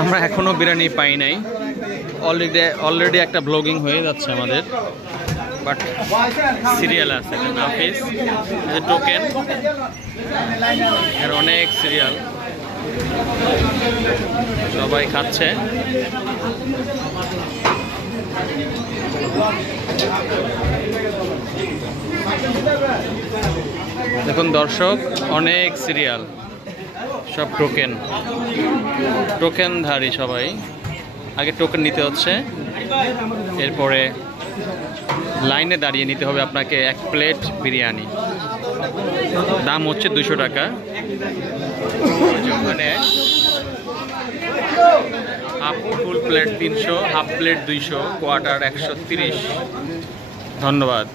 আমরা এখনো বিরিয়ানি পাই নাই। অলরেডি একটা ব্লগিং হয়ে যাচ্ছে আমাদের, বাট সিরিয়াল আছে। নাফিস টোকেন, এর অনেক সিরিয়াল, সবাই খাচ্ছে। দেখুন দর্শক, অনেক সিরিয়াল, সব টোকেনধারী সবাই। আগে টোকেন নিতে হচ্ছে, এরপরে লাইনে দাঁড়িয়ে নিতে হবে আপনাকে 1 প্লেট বিরিয়ানি। দাম হচ্ছে 200 টাকা। ওখানে half full plate 300, half plate 200, quarter 130। ধন্যবাদ।